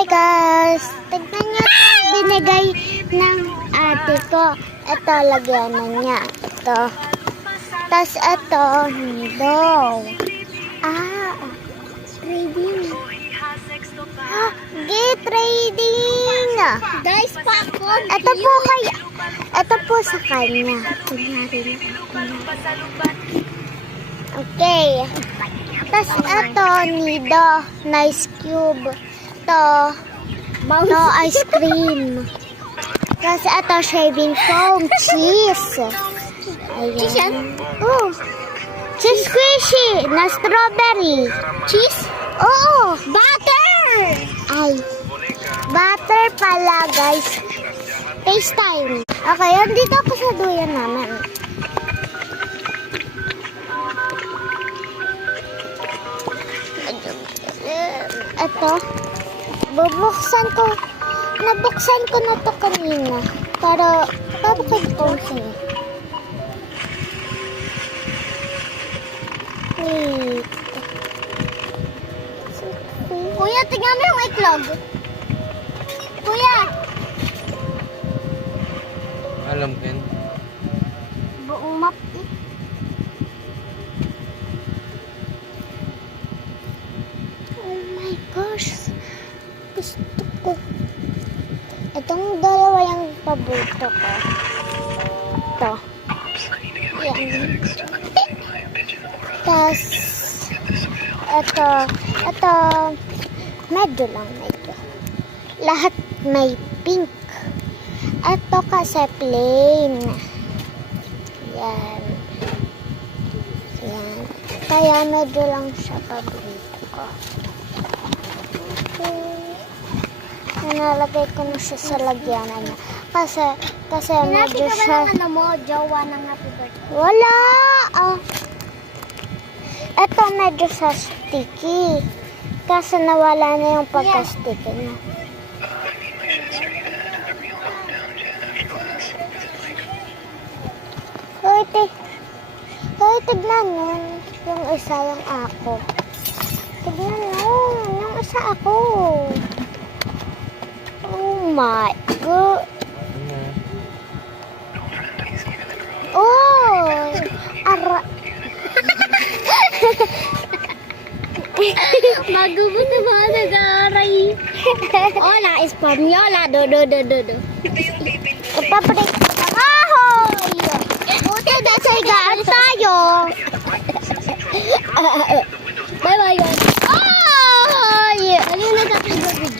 Hi guys! Tignan nyo ito, binigay ng ate ko. Ito, lagyan na niya. Ito. Tapos ito, daw. Trading. Trading! Guys, pakon. Ito po sa kanya. Kunyari na. Okay. Tapos ito, nido. Nice cube. Ito, no ice cream. Tapos ito, shaving foam. Cheese. Cheese yan? Oh. Cheese squishy na strawberry. Cheese? Oo. Butter! Ay. Butter pala, guys. Taste time. Okay, andito ako sa duyan namin. Ito. Nabuksan ko na to kanina. Para babukid ko siya. Wait. Kuya, tingnan mo yung itlog. Kuya! Alam Ken. Buong map eh. Oh my gosh. Gusto ko. Itong dalawa yung paborito ko. Ito. Yan. Tapos, ito, medyo lang. Lahat may pink. Ito kasi plain. Yan. Yan. Kaya medyo lang siya paborito ko. Nalagay ko na siya sa lagyanan niya. Kasi medyo Hinati ka ba siya... ng ano mo? Jowa ng happy birthday. Wala! Ito medyo sa sticky. Kasi nawala na yung pagka-sticky niya. Hoy, tignan nun. Yung isa yung ako. Tignan nun. Yung isa ako. Oh my God. Oh! Magubo sa mga nag-aaray. Hola, Espanyola. Do. Ipapalit ko na kahoy! Buti na sa higaan tayo!